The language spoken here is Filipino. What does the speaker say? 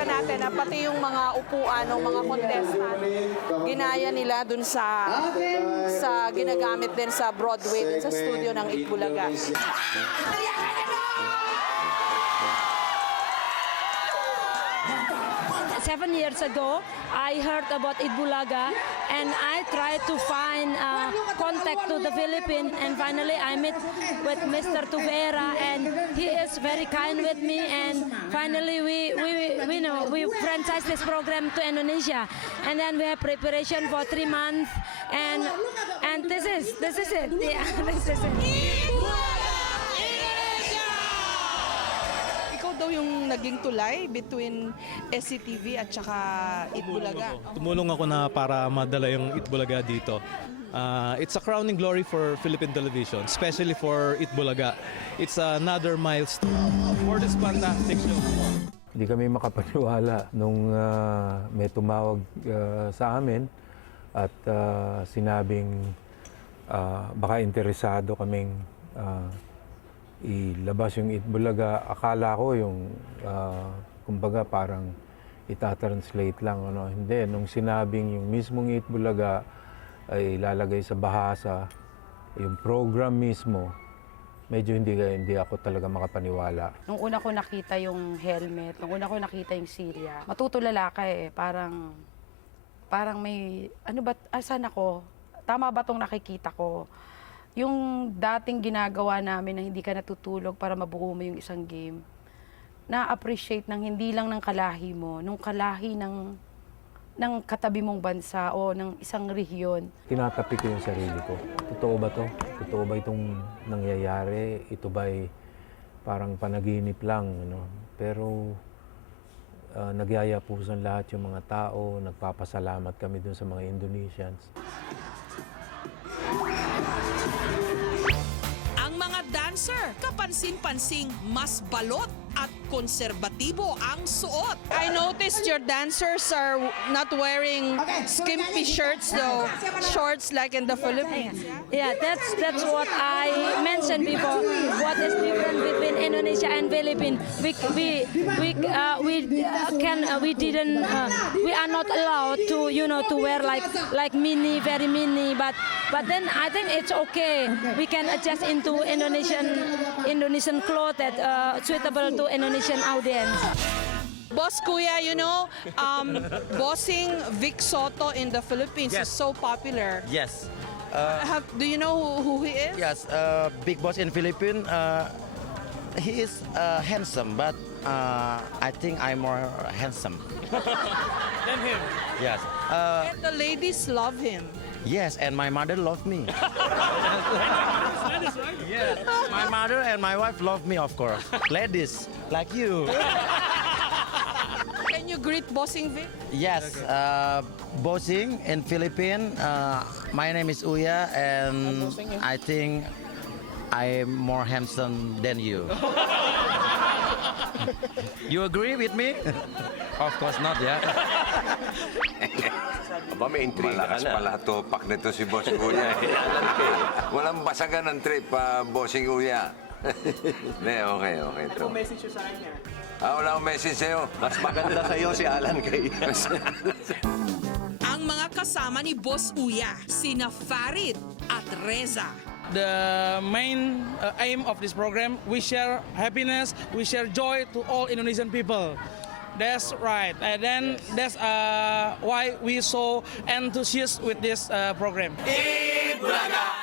makikita natin na pati yung mga upuan ng mga contestant, ginaya nila dun sa sa ginagamit din sa Broadway, dun sa studio ng Itbulaga. Seven years ago, I heard about Itbulaga and I tried to find uh, contact to the Philippines and finally I met with Mr. Tuvera and he is very kind with me and finally we, we, we, know, we franchise this program to Indonesia and then we have preparation for three months and and this is this is it yeah this is it Ikaw daw yung naging tulay between SCTV at saka Itbulaga. Tumulong ako na para madala yung Itbulaga dito. Uh, it's a crowning glory for Philippine television, especially for Itbulaga. It's another milestone for this fantastic show. Hindi kami makapaniwala nung ah, may tumawag ah, sa amin at ah, sinabing ah, baka interesado kaming ah, ilabas yung Itbulaga. Akala ko yung, ah, kumbaga parang itatranslate lang. Ano. Hindi, nung sinabing yung mismong Itbulaga ay ilalagay sa bahasa, yung program mismo, medyo hindi, hindi ako talaga makapaniwala. Nung una ko nakita yung helmet, nung una ko nakita yung silya, matutulala ka eh. Parang, parang may, ano ba, asan ako? Tama ba tong nakikita ko? Yung dating ginagawa namin na hindi ka natutulog para mabuo mo yung isang game, na-appreciate ng hindi lang ng kalahi mo, nung kalahi ng, ng katabi mong bansa o ng isang rehiyon. tinatapi ko yung sarili ko. Totoo ba to? Totoo ba itong nangyayari? Ito ba'y parang panaginip lang? Ano? Pero uh, nagyayapusan lahat yung mga tao. Nagpapasalamat kami dun sa mga Indonesians. Ang mga dancer, kapansin-pansing mas balot at konserbatibo ang suot. I noticed your dancers are not wearing skimpy shirts though, shorts like in the Philippines. Yeah, that's that's what I mentioned before. What is different between Indonesia and Philippines? We we we uh, we uh, can uh, we didn't uh, we are not allowed to you know to wear like like mini very mini. But but then I think it's okay. We can adjust into Indonesian Indonesian clothes that uh, suitable to Indonesian audience. Boss Kuya, you know, um, bossing Vic Soto in the Philippines is so popular. Yes. Have, do you know who, who he is? Yes, uh, big boss in Philippines. Uh, he is uh, handsome, but uh, I think I'm more handsome. Than him. Yes. Uh, And the ladies love him. yes, and my mother loved me. yes. My mother and my wife love me, of course. Ladies, like you. Can you greet bossing Vic? Yes, uh, bossing in Philippines. Uh, my name is Uya, and I think I'm more handsome than you. you agree with me? of course not, yeah. Aba, may intriga Malakas pala topak nito si Boss Uya. Alam ko eh. Walang basagan ng trip, pa Bossing Uya. Hindi, okay, okay. Ito. Ano message sa kanya? Ah, wala akong message sa'yo. Mas maganda sa'yo si Alan kay... Ang mga kasama ni Boss Uya, sina Farid at Reza. the main uh, aim of this program we share happiness we share joy to all indonesian people that's right and then that's uh, why we so enthusiastic with this uh, program Ibulaga!